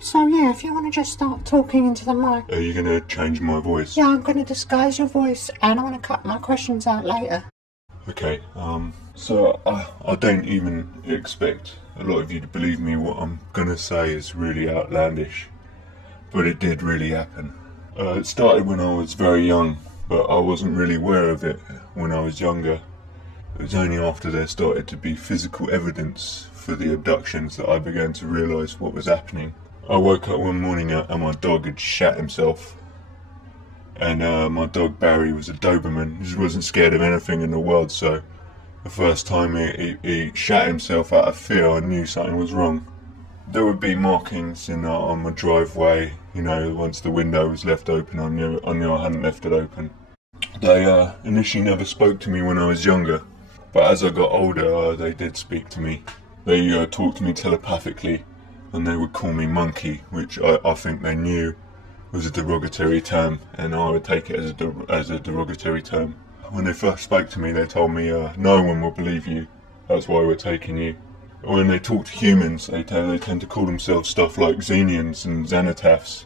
So yeah, if you want to just start talking into the mic. Are you going to change my voice? Yeah, I'm going to disguise your voice and I'm going to cut my questions out later. Okay, so I don't even expect a lot of you to believe me. What I'm going to say is really outlandish, but it did really happen. It started when I was very young, but I wasn't really aware of it when I was younger. It was only after there started to be physical evidence for the abductions that I began to realise what was happening. I woke up one morning and my dog had shat himself. And my dog Barry was a Doberman. He wasn't scared of anything in the world, so the first time he shat himself out of fear, I knew something was wrong. There would be markings on my driveway, you know, once the window was left open, I knew I hadn't left it open. They initially never spoke to me when I was younger, but as I got older, they did speak to me. They talked to me telepathically, and they would call me monkey, which I think they knew was a derogatory term, and I would take it as a derogatory term. When they first spoke to me, they told me, no one will believe you, that's why we're taking you. When they talk to humans, they tend to call themselves stuff like Xenians and Xenotaphs,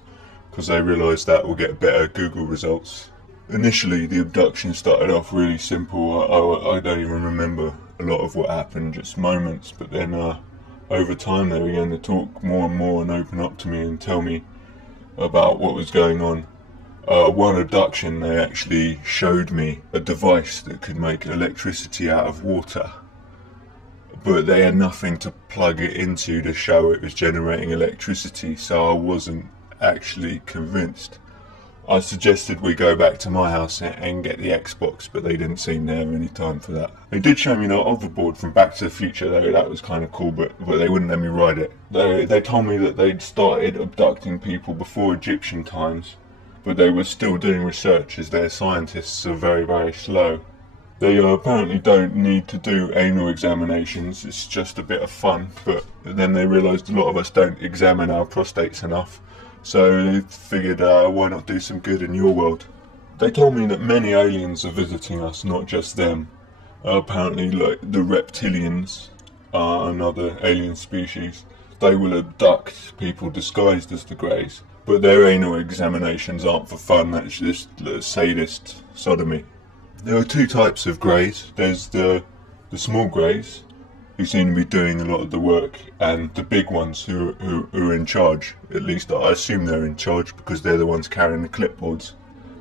because they realise that will get better Google results. Initially, the abduction started off really simple. I don't even remember a lot of what happened, just moments, but then over time they began to talk more and more and open up to me and tell me about what was going on. One abduction, they actually showed me a device that could make electricity out of water, but they had nothing to plug it into to show it was generating electricity, so I wasn't actually convinced. I suggested we go back to my house and get the Xbox, but they didn't seem to have any time for that. They did show me the hoverboard from Back to the Future though, that was kind of cool, but they wouldn't let me ride it. They told me that they'd started abducting people before Egyptian times, but they were still doing research as their scientists are very, very slow. They apparently don't need to do anal examinations, it's just a bit of fun, but then they realised a lot of us don't examine our prostates enough. So they figured, why not do some good in your world? They told me that many aliens are visiting us, not just them. Apparently, like the reptilians are another alien species. They will abduct people disguised as the Greys, but their anal examinations aren't for fun, that's just sadist sodomy. There are two types of Greys. There's the small Greys, who seem to be doing a lot of the work, and the big ones who are in charge. At least I assume they're in charge because they're the ones carrying the clipboards.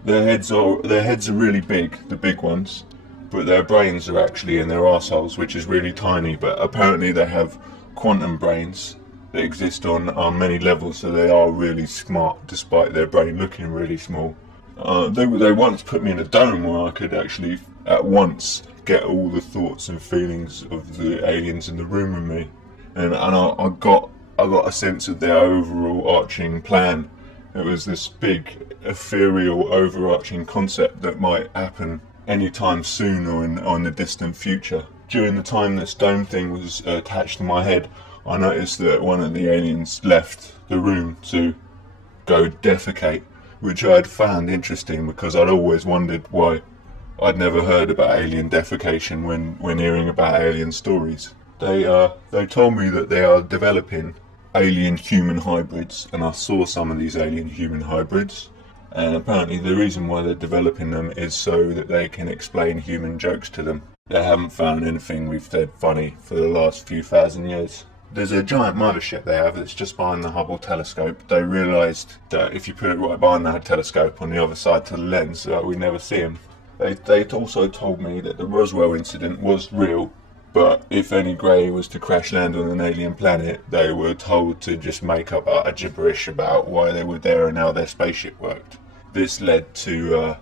Their heads are really big, the big ones, but their brains are actually in their arseholes, which is really tiny. But apparently they have quantum brains that exist on many levels, so they are really smart despite their brain looking really small. They once put me in a dome where I could actually at once get all the thoughts and feelings of the aliens in the room with me, and I got a sense of their overall arching plan. It was this big ethereal overarching concept that might happen anytime soon or in the distant future. During the time this dome thing was attached to my head, I noticed that one of the aliens left the room to go defecate, which I had found interesting because I'd always wondered why I'd never heard about alien defecation when hearing about alien stories. They told me that they are developing alien-human hybrids, and I saw some of these alien-human hybrids, and apparently the reason why they're developing them is so that they can explain human jokes to them. They haven't found anything we've said funny for the last few thousand years. There's a giant mothership they have that's just behind the Hubble telescope. They realised that if you put it right behind that telescope on the other side to the lens, we never see them. They also told me that the Roswell incident was real, but if any Grey was to crash land on an alien planet, they were told to just make up a gibberish about why they were there and how their spaceship worked. This led to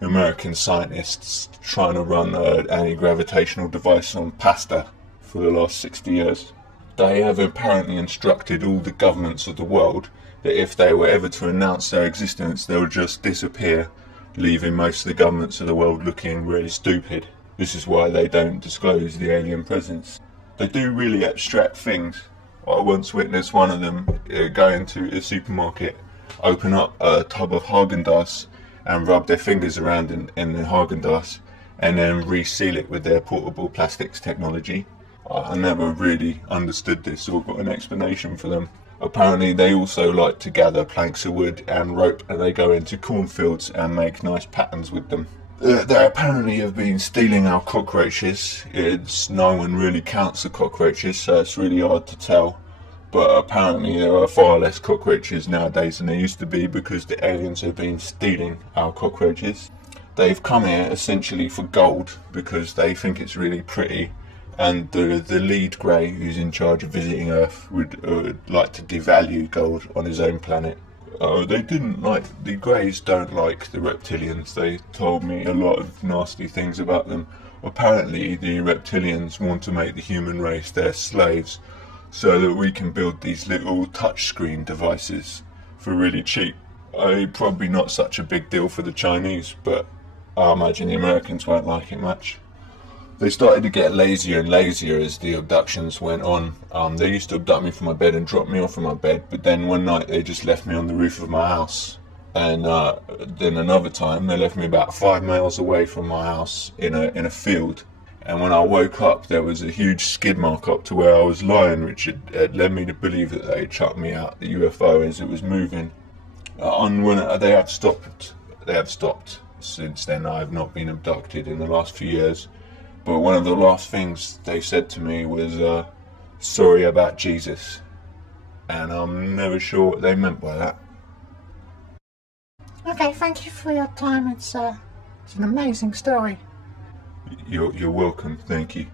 American scientists trying to run an anti-gravitational device on pasta for the last 60 years. They have apparently instructed all the governments of the world that if they were ever to announce their existence, they would just disappear, leaving most of the governments of the world looking really stupid. This is why they don't disclose the alien presence. They do really abstract things. I once witnessed one of them go into a supermarket, open up a tub of Haagen-Dazs and rub their fingers around in the Haagen-Dazs and then reseal it with their portable plastics technology. I never really understood this or got an explanation for them. Apparently they also like to gather planks of wood and rope, and they go into cornfields and make nice patterns with them. They apparently have been stealing our cockroaches. No one really counts the cockroaches, so it's really hard to tell. But apparently there are far less cockroaches nowadays than there used to be, because the aliens have been stealing our cockroaches. They've come here essentially for gold, because they think it's really pretty, and the lead grey, who's in charge of visiting Earth, would like to devalue gold on his own planet. The Greys don't like the reptilians. They told me a lot of nasty things about them. Apparently the reptilians want to make the human race their slaves, so that we can build these little touchscreen devices for really cheap. Probably not such a big deal for the Chinese, but I imagine the Americans won't like it much. They started to get lazier and lazier as the abductions went on. They used to abduct me from my bed and drop me off from my bed, but then one night they just left me on the roof of my house. And then another time they left me about 5 miles away from my house in a field. And when I woke up, there was a huge skid mark up to where I was lying, which had led me to believe that they had chucked me out the UFO as it was moving. They have stopped. Since then, I have not been abducted in the last few years. But one of the last things they said to me was, sorry about Jesus. And I'm never sure what they meant by that. Okay, thank you for your time. It's an amazing story. You're welcome, thank you.